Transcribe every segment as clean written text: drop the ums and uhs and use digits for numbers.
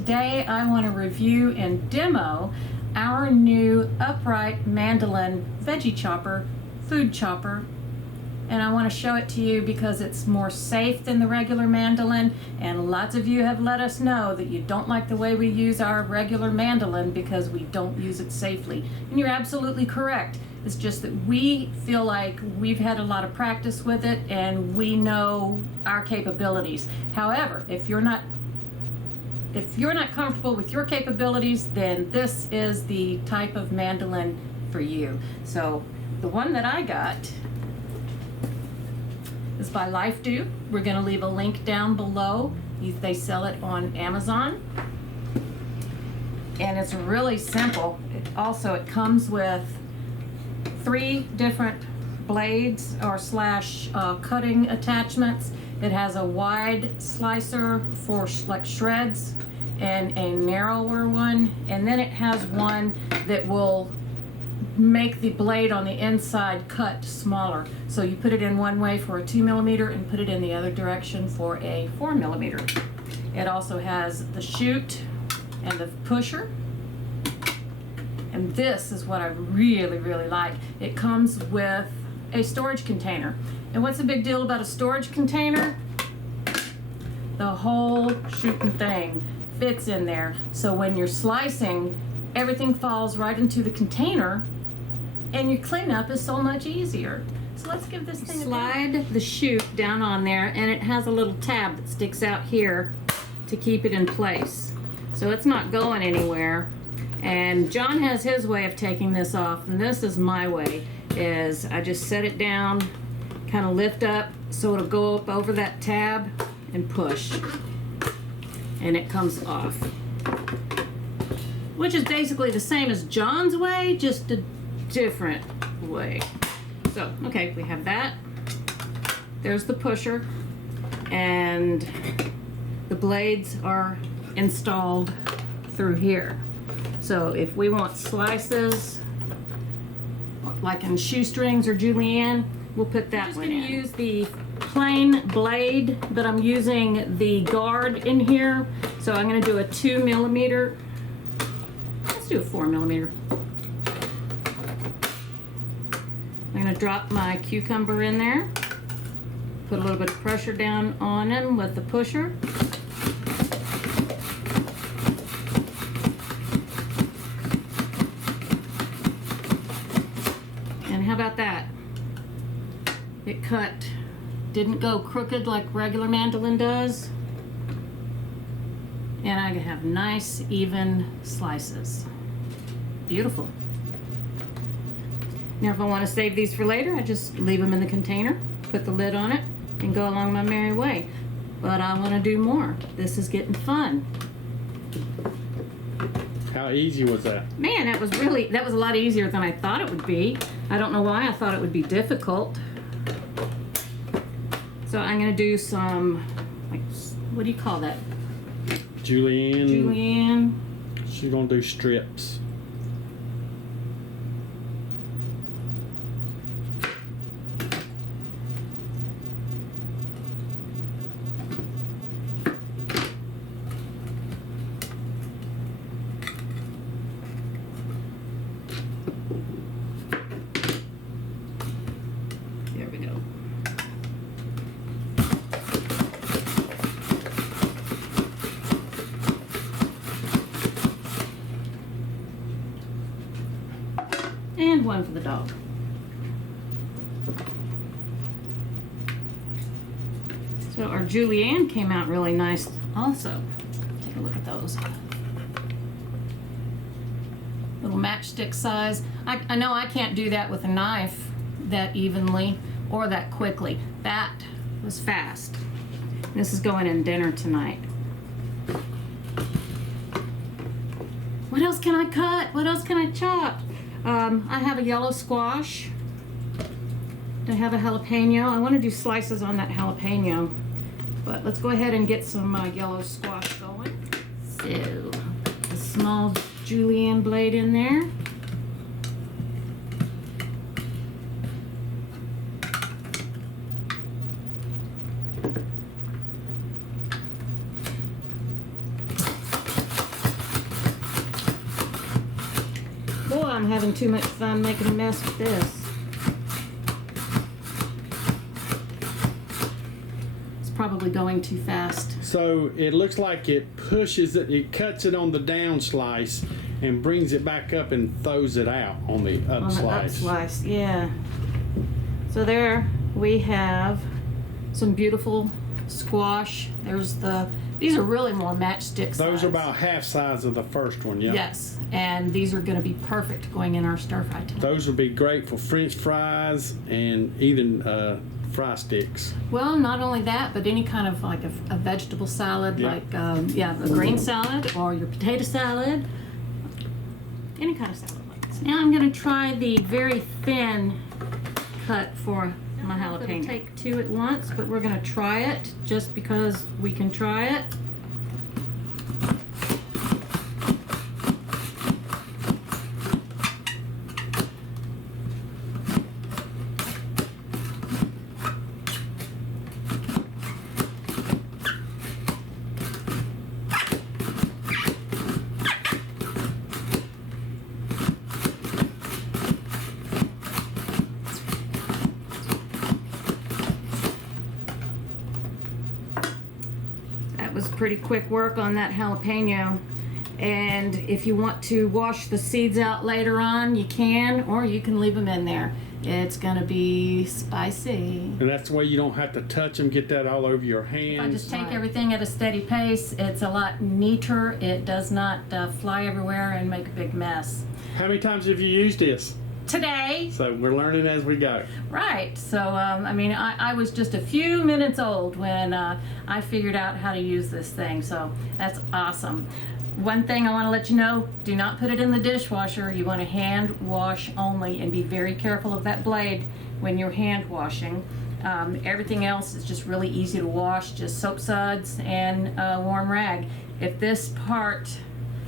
today I want to review and demo our new upright mandolin veggie chopper, food chopper. And I want to show it to you because it's more safe than the regular mandolin, and lots of you have let us know that you don't like the way we use our regular mandolin because we don't use it safely. And you're absolutely correct. It's just that we feel like we've had a lot of practice with it and we know our capabilities. However, if you're not comfortable with your capabilities, then this is the type of mandolin for you. So the one that I got is by LIFEDOO. We're going to leave a link down below. They sell it on Amazon. And it's really simple. It comes with 3 different blades or cutting attachments. It has a wide slicer for like shreds and a narrower one. And then it has one that will make the blade on the inside cut smaller. So you put it in one way for a 2mm and put it in the other direction for a 4mm. It also has the chute and the pusher. And this is what I really, really like. It comes with a storage container. And what's the big deal about a storage container? The whole shooting thing fits in there. So when you're slicing, everything falls right into the container and your cleanup is so much easier. So let's give this thing a go. Slide the chute down on there, and it has a little tab that sticks out here to keep it in place. So it's not going anywhere. And John has his way of taking this off, and this is my way. Is I just set it down, kind of lift up so it'll go up over that tab and push. And it comes off. Which is basically the same as John's way, just a different way. So, okay, we have that. There's the pusher, and the blades are installed through here. So if we want slices, like in shoestrings or julienne, we'll put that one in. I'm just going to use the plain blade, but I'm using the guard in here. So I'm going to do a 2mm. Let's do a 4mm. I'm going to drop my cucumber in there, put a little bit of pressure down on him with the pusher. And how about that? It didn't go crooked like regular mandolin does. And I have nice, even slices. Beautiful. Now if I want to save these for later, I just leave them in the container, put the lid on it, and go along my merry way. But I want to do more. This is getting fun. How easy was that? Man, that was a lot easier than I thought it would be. I don't know why I thought it would be difficult. So I'm going to do some, like, what do you call that? Julienne. Julienne. She's going to do strips. There we go. And one for the dog. So our julienne came out really nice also. Take a look at those. Little matchstick size. I know I can't do that with a knife that evenly or that quickly. That was fast. This is going in dinner tonight. What else can I cut? What else can I chop? I have a yellow squash. I have a jalapeno. I want to do slices on that jalapeno. But let's go ahead and get some yellow squash going. So, a small julienne blade in there. Boy, I'm having too much fun making a mess with this. It's probably going too fast. So it looks like it pushes it, it cuts it on the down slice and brings it back up and throws it out on the up On the up slice. slice, yeah. So there we have some beautiful squash. There's these are really more matchstick size. Those are about half size of the first one, yeah. Yes, and these are going to be perfect going in our stir fry tonight. Those would be great for French fries and even fry sticks. Well, not only that, but any kind of like a vegetable salad, Yeah. like a green salad or your potato salad, any kind of salad like this. Now I'm going to try the very thin cut for my jalapeno. It'll take 2 at once, but we're going to try it just because we can try it. Was pretty quick work on that jalapeno, and if you want to wash the seeds out later on, you can, or you can leave them in there. It's gonna be spicy. And that's the way you don't have to touch them, get that all over your hands. If I just take everything at a steady pace, it's a lot neater. It does not fly everywhere and make a big mess. How many times have you used this? Today. So we're learning as we go. Right. So, I mean, I was just a few minutes old when I figured out how to use this thing. So that's awesome. One thing I want to let you know, do not put it in the dishwasher. You want to hand wash only, and be very careful of that blade when you're hand washing. Everything else is just really easy to wash, just soap suds and a warm rag. If this part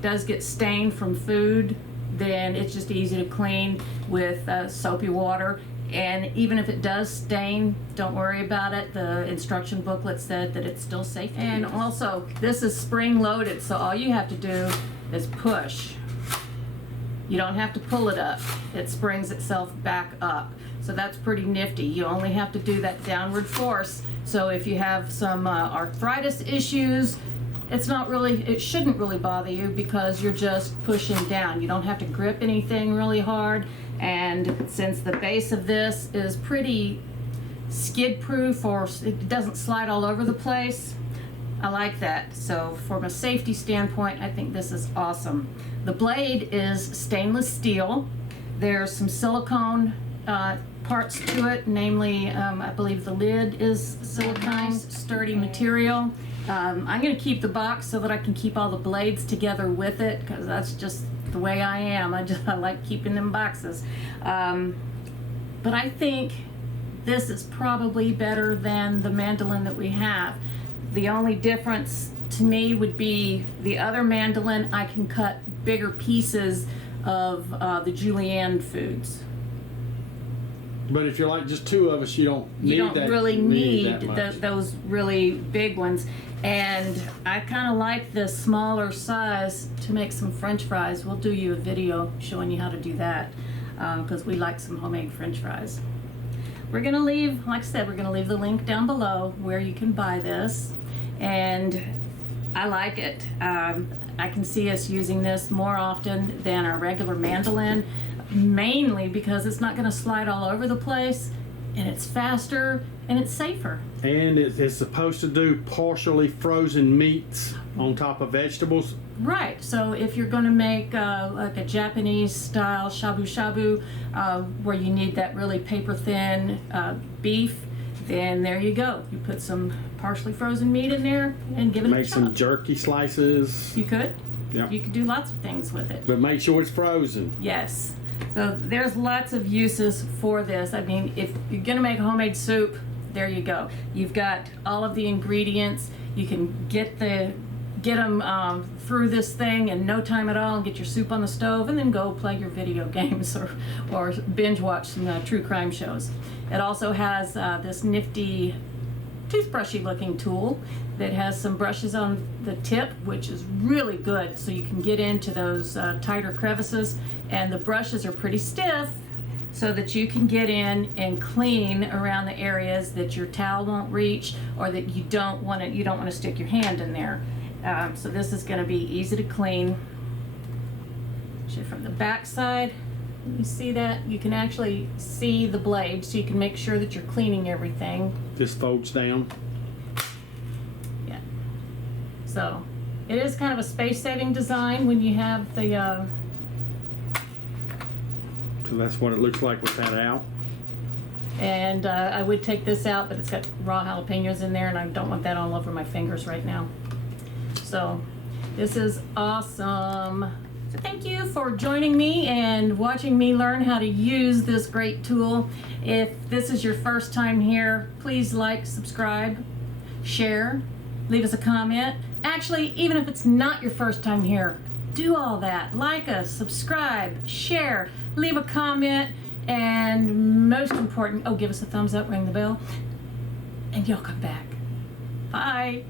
does get stained from food, then it's just easy to clean with soapy water. And even if it does stain, don't worry about it. The instruction booklet said that it's still safe. And also, this is spring loaded, so all you have to do is push. You don't have to pull it up. It springs itself back up. So that's pretty nifty. You only have to do that downward force. So if you have some arthritis issues, it shouldn't really bother you, because you're just pushing down. You don't have to grip anything really hard. And since the base of this is pretty skid proof, or it doesn't slide all over the place, I like that. So from a safety standpoint, I think this is awesome. The blade is stainless steel. There's some silicone parts to it, namely I believe the lid is silicone, sturdy material. I'm going to keep the box so that I can keep all the blades together with it, because that's just the way I am. I like keeping them boxes. But I think this is probably better than the mandolin that we have. The only difference to me would be the other mandolin, I can cut bigger pieces of the julienne foods. But if you're like just two of us, you don't need that. You don't really need that much. those really big ones. And I kind of like this smaller size to make some French fries. We'll do you a video showing you how to do that, because we like some homemade French fries. We're going to leave, like I said, we're going to leave the link down below where you can buy this. And I like it. I can see us using this more often than our regular mandolin, mainly because it's not going to slide all over the place, and it's faster, and it's safer. And it's supposed to do partially frozen meats on top of vegetables. Right. So if you're going to make like a Japanese style shabu shabu, where you need that really paper thin beef, then there you go. You put some partially frozen meat in there and give it a Make chop. some jerky slices. You could. Yeah. You could do lots of things with it. But make sure it's frozen. Yes. So there's lots of uses for this. I mean, if you're going to make a homemade soup, there you go. You've got all of the ingredients. You can get them through this thing in no time at all, and get your soup on the stove, and then go play your video games or binge watch some true crime shows. It also has this nifty toothbrushy looking tool that has some brushes on the tip, which is really good so you can get into those tighter crevices, and the brushes are pretty stiff so that you can get in and clean around the areas that your towel won't reach, or that you don't want to stick your hand in there. So this is going to be easy to clean. From the back side, you see that? You can actually see the blade, so you can make sure that you're cleaning everything. This folds down. Yeah. So it is kind of a space-saving design when you have the So that's what it looks like with that out. and I would take this out, but it's got raw jalapenos in there, and I don't want that all over my fingers right now. So this is awesome. So thank you for joining me and watching me learn how to use this great tool. If this is your first time here, please like, subscribe, share, leave us a comment. Actually, even if it's not your first time here, do all that. Like us, subscribe, share, leave a comment, and most important, give us a thumbs up, ring the bell, and you'll come back. Bye.